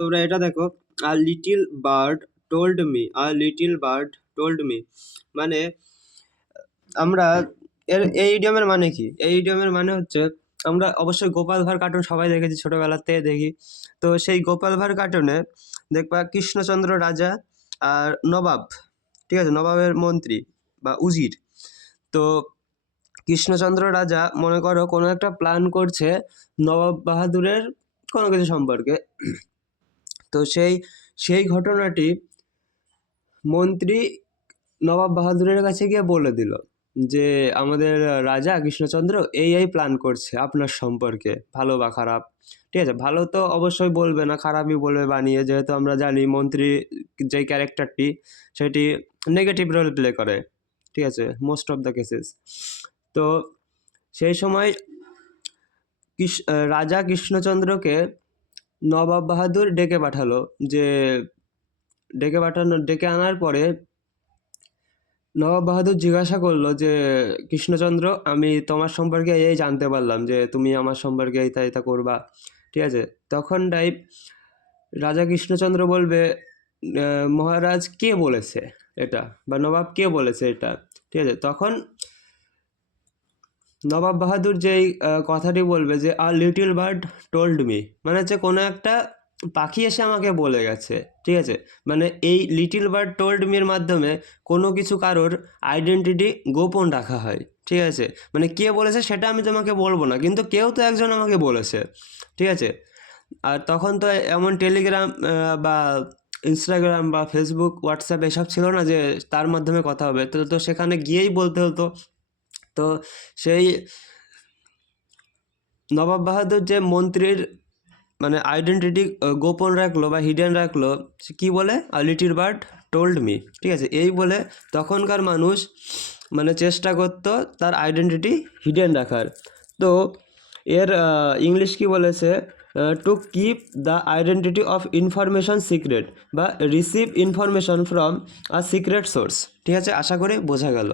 তোমরা এটা দেখো, a little bird told me, a little bird told me, মানে আমরা এই ইডিয়মের মানে কি? এই ইডিয়মের মানে হচ্ছে, আমরা অবশ্যই গোপাল ভাঁড় কার্টুন সবাই দেখেছি, ছোটবেলার থেকে দেখি। তো সেই গোপাল ভাঁড় কার্টুনে দেখবা কৃষ্ণচন্দ্র রাজা আর নবাব, ঠিক আছে, নবাবের মন্ত্রী বা উজির। তো কৃষ্ণচন্দ্র রাজা মনে করো কোনো একটা প্ল্যান করছে নবাব বাহাদুরের কোনো কিছু সম্পর্কে। তো সেই ঘটনাটি মন্ত্রী নবাব বাহাদুরের কাছে গিয়ে বলে দিল যে আমাদের রাজা কৃষ্ণচন্দ্র এই প্ল্যান করছে আপনার সম্পর্কে, ভালো বা খারাপ। ঠিক আছে, ভালো তো অবশ্যই বলবে না, খারাপই বলবে বানিয়ে, যেহেতু আমরা জানি মন্ত্রী যেই ক্যারেক্টারটি সেটি নেগেটিভ রোল প্লে করে, ঠিক আছে, মোস্ট অফ দ্য কেসেস। তো সেই সময় রাজা কৃষ্ণচন্দ্রকে নবাব বাহাদুর ডেকে পাঠালো, যে ডেকে আনার পরে নবাব বাহাদুর জিজ্ঞাসা করলো যে কৃষ্ণচন্দ্র, আমি তোমার সম্পর্কে এই জানতে পারলাম যে তুমি আমার সম্পর্কে এইটা করবা, ঠিক আছে। তখনটাই রাজা কৃষ্ণচন্দ্র বলবে, মহারাজ কে বলেছে এটা, বা নবাব কে বলেছে এটা, ঠিক আছে। তখন নবাব বাহাদুর যেই কথাটি বলবে যে a little bird told me, মানে হচ্ছে কোনো একটা পাখি এসে আমাকে বলে গেছে, ঠিক আছে। মানে এই লিটল বার্ড টোল্ড মির মাধ্যমে কোনো কিছু কারোর আইডেন্টিটি গোপন রাখা হয়, ঠিক আছে। মানে কে বলেছে সেটা আমি তোমাকে বলবো না, কিন্তু কেউ তো একজন আমাকে বলেছে, ঠিক আছে। আর তখন তো এমন টেলিগ্রাম বা ইনস্টাগ্রাম বা ফেসবুক হোয়াটসঅ্যাপ এসব ছিল না যে তার মাধ্যমে কথা হবে, তো সেখানে গিয়েই বলতে হতো। তো সেই নবাব বাহাদুর যে মন্ত্রীর মানে আইডেন্টিটি গোপন রাখলো বা হিডেন রাখলো, সে কী বলে, a little bird told me, ঠিক আছে, এই বলে তখনকার মানুষ মানে চেষ্টা করতো তার আইডেন্টিটি হিডেন রাখার। তো এর ইংলিশ কি বলেছে, to keep the identity of information secret বা receive information from a secret source, ঠিক আছে, আশা করি বোঝা গেল।